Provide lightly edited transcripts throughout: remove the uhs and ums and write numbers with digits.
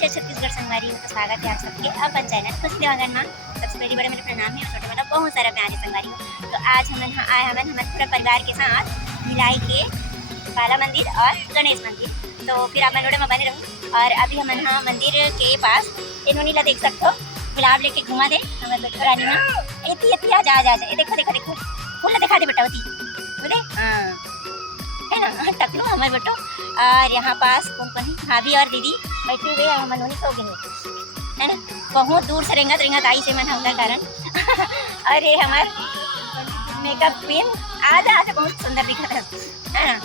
जय छत्तीसगढ़ संगवारी हो, तो स्वागत है आप सबके अपन चैनल खुशी देवांगन में। सबसे पहली बड़े मेरे प्रणाम है और छोटे वाला बहुत सारा प्यारे संगवारी हो। तो आज हम आए हमें हमारे पूरा परिवार के साथ भिलाई के बाला मंदिर और गणेश मंदिर। तो फिर आप वीडियो में बने रहूँ। और अभी हम यहाँ मंदिर के पास इन्होंने ला देख सकते हो, गुलाब लेके घुमा दे हमारे बेटो रानी में इतनी इतनी आ जा ये देखो देखो देखो फूल दिखा दे बेटा होती बोले हाँ है ना टकलू हमारे बेटो। और यहाँ पास कौन कौन है, भाभी और दीदी बैठे हुए हैं, मनोनी सो गए है ना, बहुत दूर से रेंगत आई से मन होगा कारण और ये हमारे मेकअप क्वीन आधा आधा बहुत सुंदर दिखा है ना।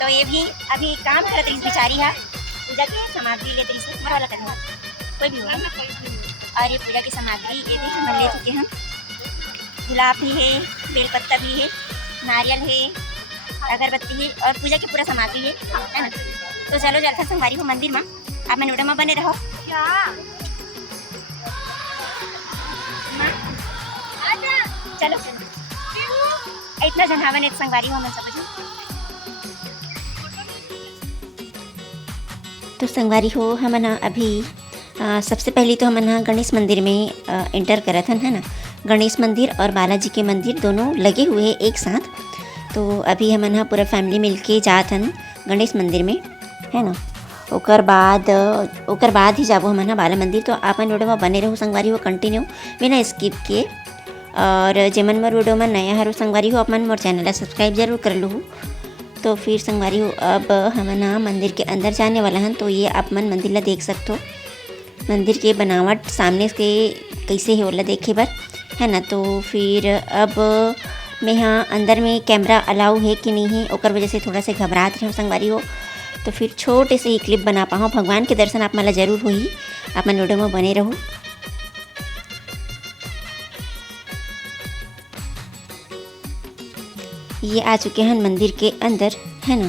तो ये भी अभी काम करत रही बेचारी है, पूजा की सामग्री लेते रही से वाला करने कोई भी हो। और ये पूजा की सामग्री ये भी हम ले चुके हैं, गुलाब भी है, बेलपत्ता भी है, नारियल है, अगरबत्ती है और पूजा की पूरा सामग्री है ना। तो चलो चलता संगवारी हो मंदिर में, आप मैं वीडियो में बने रहो। चलो इतना जनावन एक संगवारी हो मैं सब। तो संगवारी हो हम ना अभी सबसे पहले तो हम ना गणेश मंदिर में एंटर करा था है ना। गणेश मंदिर और बालाजी के मंदिर दोनों लगे हुए हैं एक साथ। तो अभी हम ना पूरा फैमिली मिलके जात हन गणेश मंदिर में है ना। ओकर बाद ही जाबो हम ना बाला मंदिर। तो आप वीडियो में बने रहो संगवारी हो कंटिन्यू बिना स्किप किए। और जेमन मोर वीडियो में नया हरो संगवारी हो अपन मोर चैनल ला सब्सक्राइब जरूर कर लो। तो फिर संगवारी हो अब हम ना मंदिर के अंदर जाने वाला हन। तो ये आप मन मंदिर ला देख सकते हो, मंदिर के बनावट सामने से कैसे है वाला देखे बर है ना। तो फिर अब मैं यहाँ अंदर में कैमरा अलाउ है कि नहीं है ओकर वजह से थोड़ा सा घबराहट रहे संगवारी हो। तो फिर छोटे से ही क्लिप बना पाऊँ। भगवान के दर्शन आप मला जरूर होही, आप मन वीडियो में बने रहो। ये आ चुके हैं मंदिर के अंदर है ना।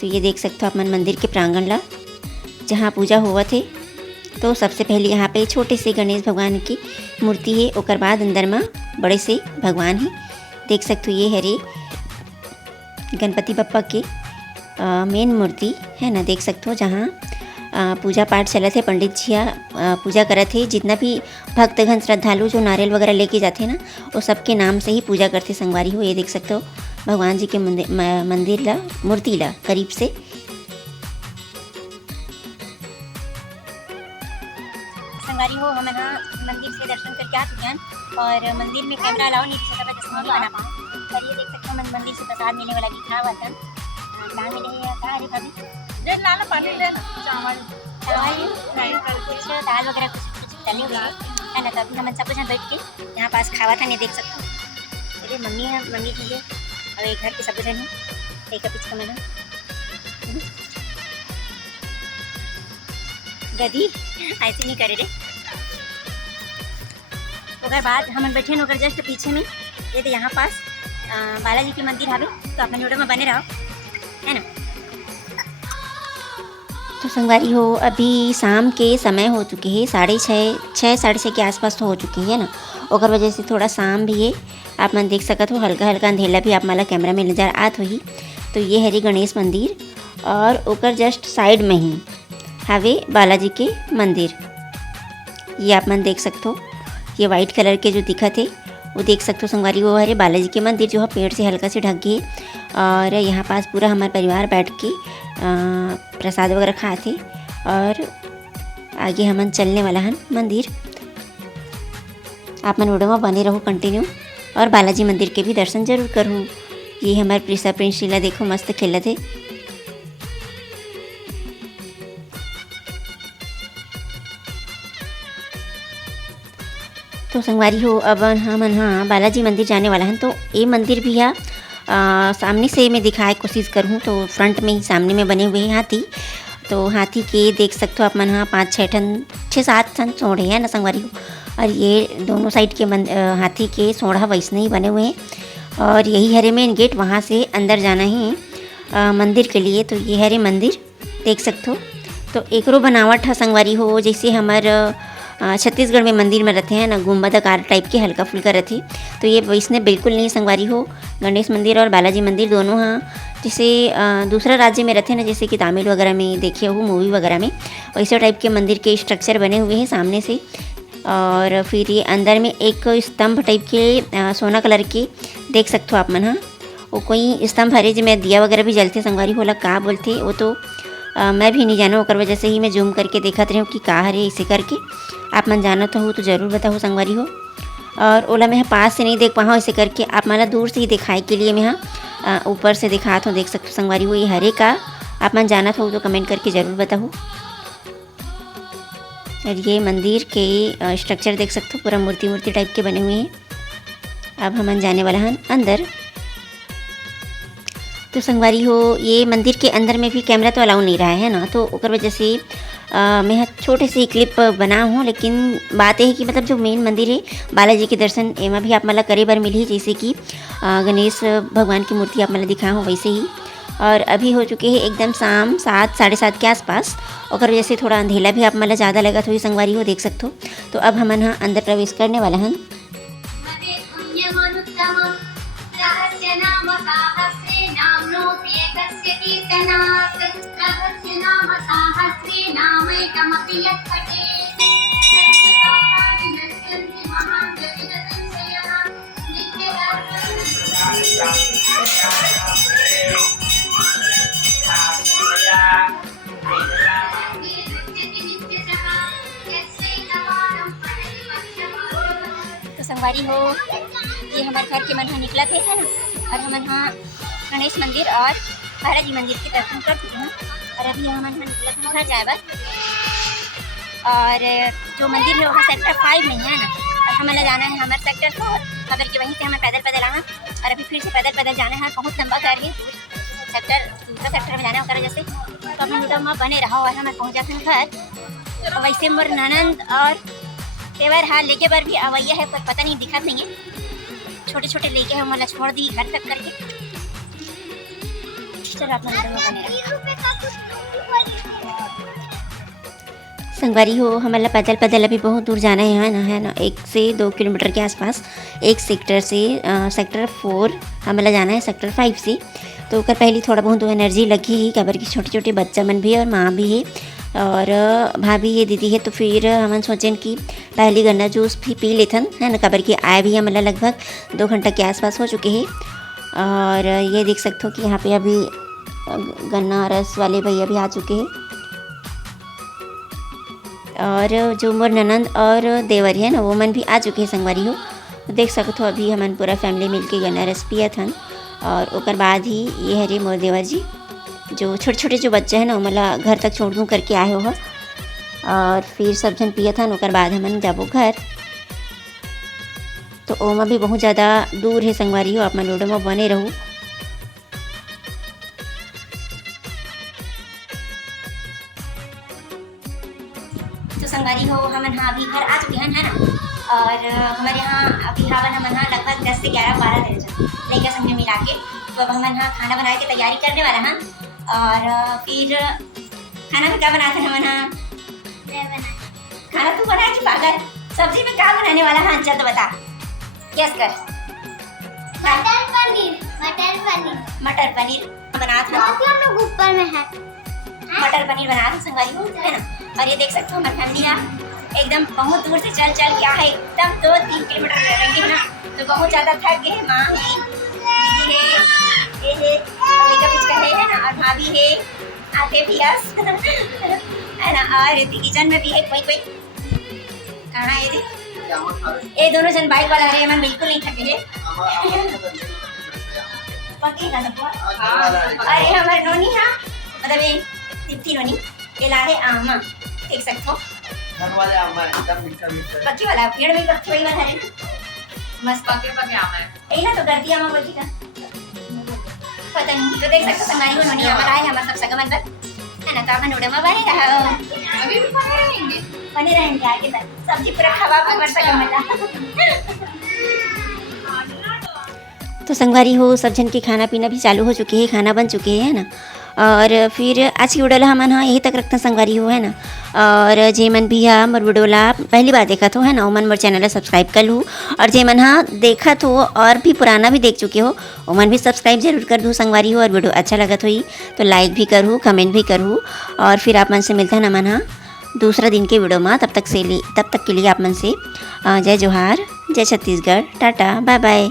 तो ये देख सकते हो आप मन मंदिर के प्रांगण ला जहाँ पूजा हुआ थे। तो सबसे पहले यहाँ पे छोटे से गणेश भगवान की मूर्ति है, ओकर बाद अंदर में बड़े से भगवान है देख सकते हो। ये हरे गणपति बप्पा के मेन मूर्ति है ना, देख सकते हो। जहाँ पूजा पाठ चला थे, पंडित जी पूजा करे थे। जितना भी भक्तगण श्रद्धालु जो नारियल वगैरह लेके जाते ना वो सबके नाम से ही पूजा करते संगवारी हो। ये देख सकते हो भगवान जी के मंदिर ला मूर्ति ला करीब से। संगवारी हो हम ना मंदिर से दर्शन करके आ चुके हैं और मंदिर में कैमरा अलाउ नहीं कर सकता जैसे नहीं बना पाऊँ। और ये देख सकते हो मंदिर से प्रसाद मिलने वाला लिखा हुआ था, दाल मिले कहाँ है भाभी ले लाना पानी लेना चावल कुछ दाल वगैरह कुछ तले हुए है ना। तो अभी हम सब कुछ बैठ के यहाँ पास खावा था नहीं देख सकते हो। मेरी मम्मी है, मम्मी की और एक घर के सब जन है एक पीछे मैंने गदी ऐसे नहीं करे रे। ओकर बाद हम बैठे ओकर जस्ट पीछे में ये तो यहाँ पास बालाजी के मंदिर आवे। तो अपने वीडियो में बने रहो है ना। तो संगवारी हो अभी शाम के समय हो चुके हैं, 6:30 के आसपास तो हो चुके हैं ना। ओकर वजह से थोड़ा शाम भी है, आप मन देख सकते हो हल्का हल्का अंधेला भी आप माला कैमरा में नज़र आत होही। तो ये हरी गणेश मंदिर और ओकर जस्ट साइड में ही हावे बालाजी के मंदिर। ये आप मन देख सकते हो, ये वाइट कलर के जो दिखत है वो देख सकते हो संगवारी वो हरे बालाजी के मंदिर जो है पेड़ से हल्का से ढक गए। और यहाँ पास पूरा हमारे परिवार बैठ के प्रसाद वगैरह खाए थे और आगे हमन चलने वाला हन मंदिर। आप मन वीडियो में बने रहो कंटिन्यू और बालाजी मंदिर के भी दर्शन जरूर करूँ। ये हमारे प्रिंसा प्रिंस शीला देखो मस्त खेला थे। तो संगवारी हो अब हम हाँ बालाजी मंदिर जाने वाला हैं। तो ये मंदिर भी है सामने से मैं दिखाए कोशिश करूँ तो फ्रंट में ही सामने में बने हुए हैं हाथी। तो हाथी के देख सकते हो आप मन हाँ 5-6-7 ठन सोढ़े हैं ना संगवारी हो। और ये दोनों साइड के हाथी के सोढ़ा वैसने ही बने हुए हैं। और यही हरे मेन गेट, वहाँ से अंदर जाना है मंदिर के लिए। तो ये हरे मंदिर देख सकते हो। तो एकरो बनावट है संगवारी हो जैसे हमारे छत्तीसगढ़ में मंदिर में रहते हैं ना, गुम्बद आकार टाइप के हल्का फुल्का रहते। तो ये वैसने बिल्कुल नहीं संगवारी हो। गणेश मंदिर और बालाजी मंदिर दोनों हाँ जैसे दूसरा राज्य में रहते हैं ना, जैसे कि तमिल वगैरह में देखे हो मूवी वगैरह में, वैसे टाइप के मंदिर के स्ट्रक्चर बने हुए हैं सामने से। और फिर ये अंदर में एक स्तंभ टाइप के सोना कलर के देख सकते हो आप मन। हाँ, वो कोई स्तंभ हरे जिसमें दिया वगैरह भी जलते संगवारी होला, का बोलते वो तो मैं भी नहीं जानो, ओकर वजह से ही मैं जूम करके देखत रही हूँ कि का हरे इसे करके। आप मन जानत हो तो ज़रूर बताओ संगवारी हो। और ओला मैं पास से नहीं देख पाऊँ इसे करके, आप मन दूर से ही दिखाई के लिए मैं ऊपर से दिखात हूँ, देख सकते हो संगवारी हो। ये हरे का आप मन जानत हो तो कमेंट करके ज़रूर बताओ। और ये मंदिर के स्ट्रक्चर देख सकते हो, पूरा मूर्ति टाइप के बने हुए हैं। अब हम जाने वाला हैं अंदर। तो संगवारी हो, ये मंदिर के अंदर में भी कैमरा तो अलाउ नहीं रहा है ना, तो ओकर वजह से मैं छोटे से क्लिप बना हूँ। लेकिन बात यह है कि मतलब जो मेन मंदिर है बालाजी के दर्शन एमा भी आप मतलब करे बार मिली, जैसे कि गणेश भगवान की मूर्ति आप मतलब दिखा हो वैसे ही। और अभी हो चुके हैं एकदम शाम 7 साढ़े 7 के आसपास, और वजह से थोड़ा अंधेला भी आप मतलब ज़्यादा लगा थोड़ी संगवारी हो, देख सकते हो। तो अब हम यहाँ अंदर प्रवेश करने वाला हैं। तो संगवारी हो, ये हमारे घर के मन यहाँ निकला थे ना, और हम यहाँ गणेश मंदिर और बालाजी मंदिर के दर्शन कर चुके हैं। और अभी हम यहाँ निकला था घर जाए बस। और जो मंदिर है वहाँ सेक्टर 5 में है ना, और हमें जाना है हमारे सेक्टर 4, अगर कि वहीं से हमें पैदल आना, और अभी फिर से पैदल जाना है। बहुत लंबा कर है, दूसरा सेक्टर में जाना है वगैरह जैसे। तो हम लोग वहाँ बने रहो और हमें पहुँचा थे घर। तो वैसे मोर ननंद और तेवर हाल लेके पर भी अवैया है, पर पता नहीं दिखत नहीं है, छोटे लेके है, मतलब छोड़ दी घर तक करके। चलो आप लोग बने रहो। संगवारी हो, हमारा पैदल अभी बहुत दूर जाना है ना 1 से 2 किलोमीटर के आसपास। एक सेक्टर से सेक्टर 4 हमारा जाना है सेक्टर 5 से। तो ओकर पहले थोड़ा बहुत एनर्जी लगी ही, कबर की छोटे बच्चा मन भी और माँ भी है और भाभी ये दीदी है। तो फिर हम सोचें कि पहली गन्ना जूस भी पी लेथन है ना, कबर की आए भी हमारा लगभग 2 घंटा के आसपास हो चुके हैं। और ये देख सकते हो कि यहाँ पे अभी गन्ना रस वाले भैया भी आ चुके हैं। और जो मोर ननंद और देवर है ना, वो मन भी आ चुके हैं संगवारी हो। देख सकते हो अभी हमन पूरा फैमिली मिलके गन्ना रस पिया थन। और ओकर बाद ही ये हरे मोर देवर जी, जो छोटे जो बच्चे हैं ना, मतलब घर तक छोड़ दूँ करके आए हो। और फिर सब जन पिया था, ओकर बाद हमन जाबो घर। तो ओमा भी बहुत ज़्यादा दूर है संगवारी हो, आप मन रोड में बने रहो। तो संगवारी हो, हमन हाँ अभी घर आ चुके हैं है ना। और हमारे यहाँ अभी हावन हमन हाँ लगभग 10 से 11-12 दिन लड़का संग मिला के। तो अब हमन हाँ खाना बनाने की तैयारी करने वाला हैं। और फिर खाना में क्या बनाते हैं हमन हाँ? खाना तू बनाएगी पागल? सब्जी में क्या बनाने वाला है? चल तो बता, गेस कर। मटर पनीर बना था ऊपर में है। मटर पनीर बना था संगवारी हो, है ना। और ये देख सकते हो हमारी फैमिली यहाँ एकदम बहुत दूर से चल क्या है, एकदम 2-3 किलोमीटर चलेंगे ना। तो बहुत ज़्यादा थक गए। माँ है, दीदी है, ये है, पिचका है ना, और भाभी है, आते भी है ना। और किचन में भी है कोई कहाँ है ये दोनों जन बाइक वाला है। मैं बिल्कुल नहीं थके है। अरे हमारे नोनी हाँ, मतलब ये तिप्ती नोनी ये ला है आमा, देख सकते हो पक्की वाला पेड़ में पक्की वही वाला है ना, मस्त पके आमा है यही ना। तो गर्दी आमा बोलती था पता नहीं। तो देख सकते हो संगवारी हो, नोनी आमा लाए हमारा सब सगा मतलब है ना। तो अपन उड़े में बने रहा, अभी भी बने रहेंगे आगे तक। सब्जी पूरा खवा पर सगा मतलब। तो संगवारी हो, सब जन के खाना पीना भी चालू हो चुके हैं, खाना बन चुके हैं ना। और फिर आज की वीडियो हमन हाँ यही तक रखते संगवारी हो है ना। और जे मन भी हाँ मोर वीडियो ला पहली बार देखा हो है ना, ओमन मोर चैनल ला सब्सक्राइब कर लूँ। और जे मन हाँ देखा हो और भी पुराना भी देख चुके हो ओमन भी सब्सक्राइब जरूर कर दूँ संगवारी हो। और वीडियो अच्छा लगत हुई तो लाइक भी करूँ, कमेंट भी करूँ। और फिर आप मन से मिलता है ना मन हाँ दूसरा दिन के वीडियो में। तब तक के लिए आप मन से जय जोहार, जय छत्तीसगढ़, टाटा, बाय बाय।